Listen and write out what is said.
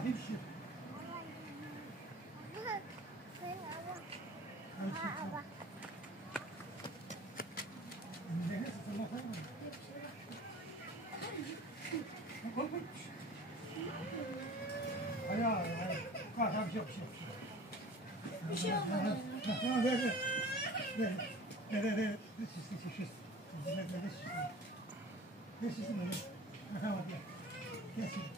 hafif bir şey. Ayağı, tamam bir şey yok, bir şey yok. Bir şey olmadı. Tamam, ver. Ver. Ver. Tamam, gel. Gel.